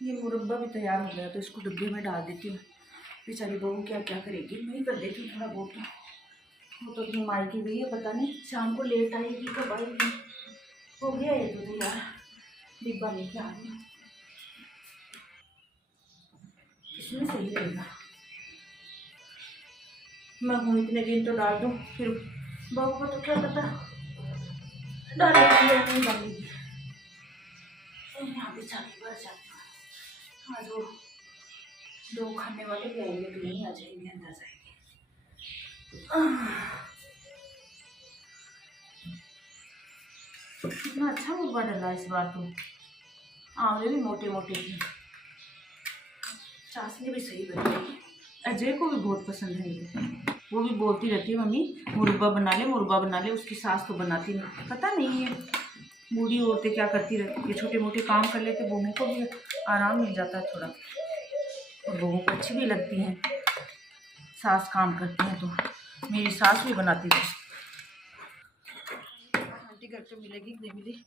ये मुरब्बा भी तैयार हो गया तो इसको डिब्बे में डाल देती हूँ। बेचारी बहू क्या क्या करेगी, मैं ही कर देती हूँ थोड़ा बहुत। वो तो अपनी मायके गई है, पता नहीं शाम को लेट आएगी कब आएगी। हो गया ये तो तैयार, डिब्बा लेके आ गई। इसमें सही रहेगा। मैं हूँ इतने दिन तो डाल दूँ, फिर बहू को तो क्या पता डालेगी या नहीं डालेगी। यहाँ बेचारी बढ़ जाती हूँ। आज वो दो खाने वाले भी आएंगे तो नहीं आ जाएंगे, अंदर जाएंगे। इतना अच्छा मुर्गा डला इस बार तो। आंवले भी मोटे मोटे थे, चाशनी भी सही बनी। अजय को भी बहुत पसंद है ये, वो भी बोलती रहती है मम्मी मुर्गा बना ले, मुर्गा बना ले। उसकी सास तो बनाती नहीं, पता नहीं है बूढ़ी औरतें क्या करती रहती है। छोटे मोटे काम कर लेते, बहू को भी आराम मिल जाता है थोड़ा, और बहू को अच्छी भी लगती है सास काम करती है। तो मेरी सास भी बनाती थी। आंटी घर पे मिलेगी कि नहीं मिली,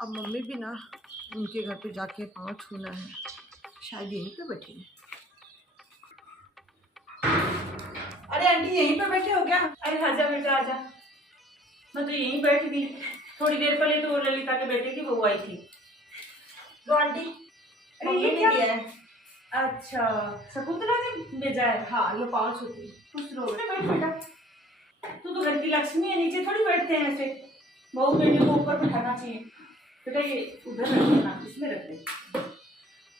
अब मम्मी भी ना उनके घर पे जाके पाँव छूना है, शायद यहीं पे बैठी है। अरे आंटी यहीं पे बैठे हो क्या? अरे आजा बेटा आजा, मैं तो यहीं बैठी थी। थोड़ी देर पहले तो ललिता के बेटे की बहू आई थी। तो आंटी अरे ये क्या है? अच्छा शकुंतला ने भेजा है। हाँ ये पाँव छूती। खुश रहो बैठ बेटा, तू तो घर की लक्ष्मी है, नीचे थोड़ी बैठते हैं ऐसे। बहू बेटे को ऊपर बैठाना चाहिए बेटा, ये उधर रख देना, इसमें रख दे।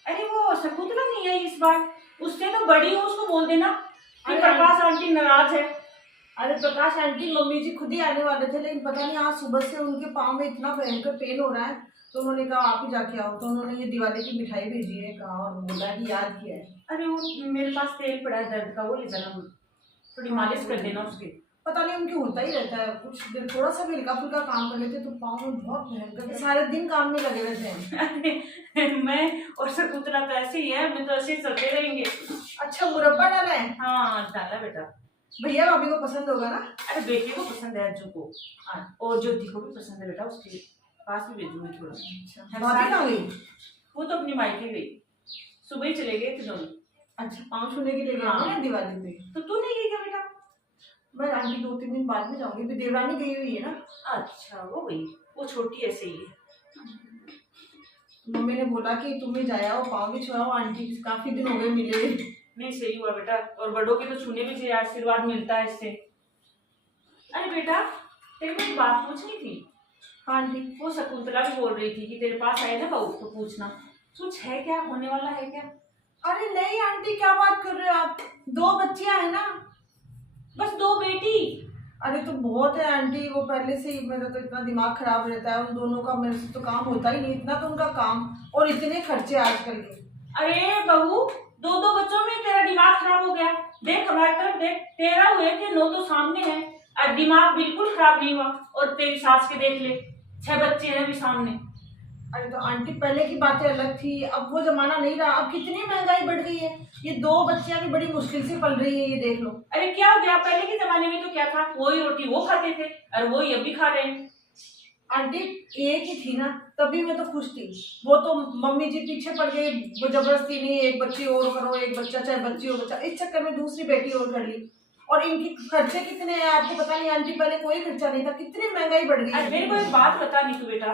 अरे वो शकुंतला नहीं आई इस बार, उससे तो बड़ी हो, उसको बोल देना कि प्रकाश आंटी नाराज है। अरे प्रकाश आंटी मम्मी जी खुद ही आने वाले थे, लेकिन पता नहीं आज सुबह से उनके पाँव में इतना भयंकर पेन हो रहा है, तो उन्होंने कहा आप ही जाके आओ। तो उन्होंने ये दिवाली की मिठाई भेजी है, कहा और बोला कि याद किया है। अरे वो मेरे पास तेल पड़ा है दर्द का, वो ले जाना, थोड़ी मालिश कर देना उसके। पता नहीं उनके होता ही रहता है, कुछ देर थोड़ा सा भी हल्का फुल्का काम कर लेते तो पाँव में बहुत भयंकर, सारे दिन काम में लगे रहते हैं। मैं और शकुंतला तो ऐसे ही है, मैं तो ऐसे ही चलते रहेंगे। अच्छा मुरब्बा डाला है? हाँ डाला बेटा। भैया भाभी को पसंद होगा ना? अरे बेटे को पसंद है, अज्जू को। हाँ और ज्योति को भी पसंद है बेटा, उसके पास भी भेजूंगी थोड़ा। अच्छा भाभी कहाँ गई? वो तो अपनी मायके गई, सुबह ही चले गए थे दोनों। अच्छा पाँव छूने के लिए गए हाँ। ना दिवाली पे? तो तू नहीं गई क्या बेटा? मैं आंटी 2-3 दिन बाद में जाऊंगी, भी देवरानी गई हुई है ना। अच्छा वो गई, वो छोटी ऐसे ही है। मम्मी ने बोला कि तुम ही जाया हो, पाँव भी छुआओ, आंटी काफी दिन हो गए मिले। नहीं सही हुआ बेटा, और बड़ों के तो छूने भी चाहिए, आशीर्वाद मिलता है इससे। अरे बेटा तेरे को एक बात पूछनी थी। हाँ आंटी, वो शकुंतला भी बोल रही थी कि तेरे पास आए ना बहू तो पूछना कुछ है क्या, होने वाला है क्या? अरे नहीं आंटी क्या बात कर रहे हो आप, 2 बच्चियां हैं ना। बस 2 बेटी? अरे तो बहुत है आंटी, वो पहले से ही मेरा तो इतना दिमाग खराब रहता है, उन दोनों का मेरे से तो काम होता ही नहीं, इतना तो उनका काम और इतने खर्चे आजकल के। अरे बहू 2 बच्चों में तेरा दिमाग खराब हो गया? देख हमारी तरफ देख, 13 हुए थे, 9 तो सामने है, और दिमाग बिल्कुल खराब नहीं हुआ। और तेरी सास के देख ले, 6 बच्चे हैं अभी सामने। अरे तो आंटी पहले की बातें अलग थी, अब वो जमाना नहीं रहा, अब कितनी महंगाई बढ़ गई है, ये 2 बच्चियां भी बड़ी मुश्किल से पल रही है, ये देख लो। अरे क्या हो गया, पहले के जमाने में तो क्या था, वही रोटी वो खाते थे और वही अभी खा रहे हैं। आंटी एक ही थी ना, तभी मैं तो खुश थी, वो तो मम्मी जी पीछे पड़ गई, वो जबरदस्ती नहीं एक बच्ची और करो, एक बच्चा चाहे बच्ची हो बच्चा, इस चक्कर में दूसरी बेटी और कर ली। और इनकी खर्चे कितने हैं आपको पता नहीं आंटी, पहले कोई खर्चा नहीं था, कितनी महंगाई बढ़ गई। मेरे को एक बात बता नहीं तू बेटा,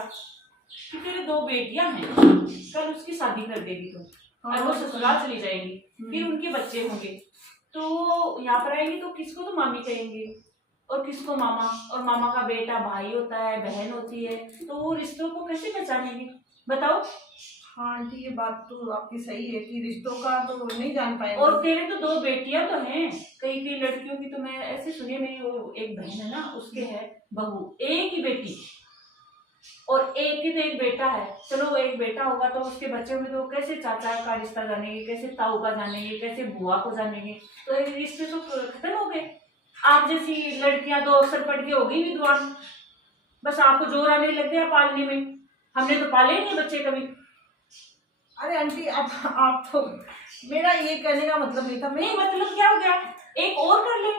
कि तेरे 2 बेटियां हैं, कल उसकी शादी कर देगी तुम और वो ससुराल चली जाएंगी, फिर उनके बच्चे होंगे, तो यहाँ पर आएंगी तो किसको तो मामी कहेंगे और किसको मामा, और मामा का बेटा भाई होता है, बहन होती है, तो वो रिश्तों को कैसे पहचानेंगे बताओ? हाँ आंटी ये बात तो आपकी सही है कि रिश्तों का तो नहीं जान पाएंगे। और तेरे तो 2 बेटियां तो हैं, कई कई लड़कियों की तो मैं ऐसे सुनी, मेरी वो एक बहन है ना, उसके है बहू, एक ही बेटी और एक ही तो एक बेटा है। चलो वो एक बेटा होगा तो उसके बच्चे में तो कैसे चाचा का रिश्ता जानेंगे, कैसे ताऊ का जानेंगे, कैसे बुआ को जानेंगे, तो ये रिश्ते तो खत्म हो गए। आप जैसी लड़कियां 2 अवसर पढ़ के हो गई विद्वान, बस आपको जोर आने लग गया पालने में, हमने तो पाले ही नहीं बच्चे कभी। अरे आंटी आप तो, मेरा ये कहने का मतलब नहीं था। नहीं मतलब क्या हो गया, एक और कर ले।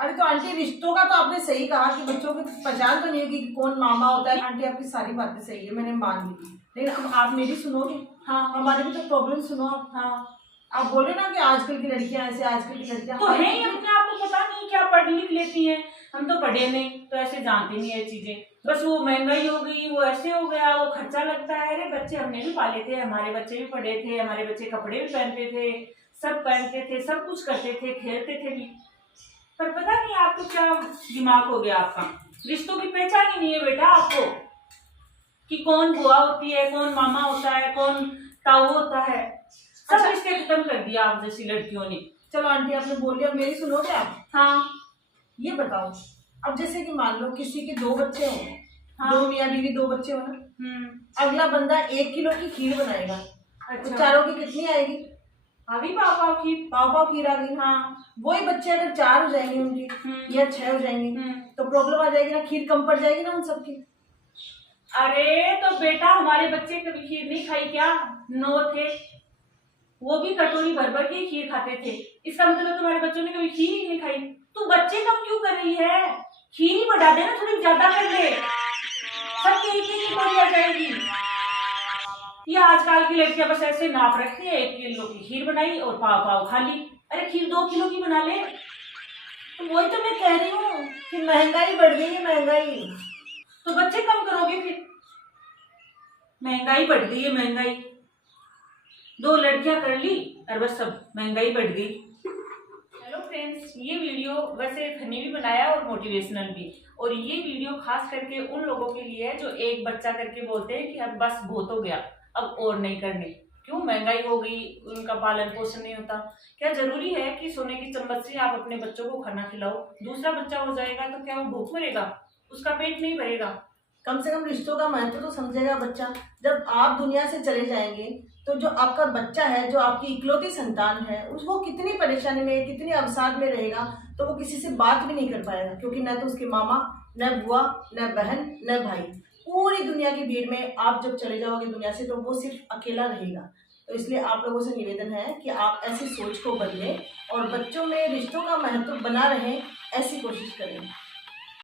अरे तो आंटी रिश्तों का तो आपने सही कहा कि बच्चों की पहचान तो नहीं होगी कि कौन मामा होता है। आंटी आपकी सारी बातें सही है, मैंने मान ली, लेकिन अब आप मेरी सुनोगे? हाँ हमारी भी तो प्रॉब्लम सुनो आप। हाँ आप बोले ना कि आजकल की लड़कियां ऐसे, आजकल की लड़कियां तो है ही, अपने आप को पता नहीं क्या पढ़ लिख लेती हैं। हम तो पढ़े नहीं तो ऐसे जानते नहीं है चीजें। बस वो महंगाई हो गई, वो ऐसे हो गया, वो खर्चा लगता है। अरे बच्चे हमने भी पाले थे, हमारे बच्चे भी पढ़े थे, हमारे बच्चे कपड़े भी पहनते थे, सब पहनते थे, सब कुछ करते थे, खेलते थे भी। पर पता नहीं आपको क्या दिमाग हो गया आपका, रिश्तों की पहचान ही नहीं है बेटा आपको, कि कौन बुआ होती है, कौन मामा होता है, कौन ताऊ होता है। सब रिश्ते खत्म कर दिया आप जैसी लड़कियों ने। चलो आंटी आपने बोल लिया, मेरी सुनोगे आप? हाँ ये बताओ, अब जैसे कि मान लो किसी के 2 बच्चे हो, हाँ 2 मियाँ बीवी 2 बच्चे हो ना, अगला बंदा 1 किलो की खीर बनाएगा, तो अच्छा, चारों की कितनी आएगी? अभी पापा की। पाव खीर आ गई। हाँ वही बच्चे अगर 4 हो जाएंगे उनकी या 6 हो जाएंगे तो प्रॉब्लम आ जाएगी ना, खीर कम पड़ जाएगी ना उन सबकी। अरे तो बेटा हमारे बच्चे कभी खीर नहीं खाई क्या? 9 थे, वो भी कटोरी भर भर के खीर खाते थे। इसका मतलब तुम्हारे बच्चों ने कभी खीर ही नहीं खाई। तू बच्चे कम क्यों कर रही है? खीर ही बढ़ा देना, थोड़ी ज्यादा कर ले, सबकी एक ही कटोरी आ जाएगी। ये आजकल की लड़कियां बस ऐसे नाप रखती है, 1 किलो की खीर बनाई और पाव पाव खा ली। अरे खीर 2 किलो की बना ले। तो वही तो मैं कह रही हूँ कि महंगाई बढ़ गई है, महंगाई। तो बच्चे कम करोगे फिर? महंगाई बढ़ गई है, महंगाई। 2 लड़कियां कर ली और बस सब महंगाई बढ़ गई। हेलो फ्रेंड्स, ये वीडियो वैसे फनी भी बनाया और मोटिवेशनल भी। और ये वीडियो खास करके उन लोगों के लिए है जो एक बच्चा करके बोलते हैं कि अब बस बहुत हो गया, अब और नहीं करने। क्यों? महंगाई हो गई, उनका पालन पोषण नहीं होता। क्या जरूरी है कि सोने की चम्मच से आप अपने बच्चों को खाना खिलाओ? दूसरा बच्चा हो जाएगा तो क्या वो भूख मरेगा? उसका पेट नहीं भरेगा? कम से कम रिश्तों का महत्व तो समझेगा बच्चा। जब आप दुनिया से चले जाएंगे तो जो आपका बच्चा है, जो आपकी इकलौती संतान है, वो कितनी परेशानी में, कितनी अवसाद में रहेगा, तो वो किसी से बात भी नहीं कर पाएगा, क्योंकि न तो उसके मामा, न बुआ, न बहन, न भाई। पूरी दुनिया की भीड़ में आप जब चले जाओगे दुनिया से तो वो सिर्फ अकेला रहेगा। तो इसलिए आप लोगों से निवेदन है कि आप ऐसी सोच को बदलें और बच्चों में रिश्तों का महत्व बना रहे, ऐसी कोशिश करें।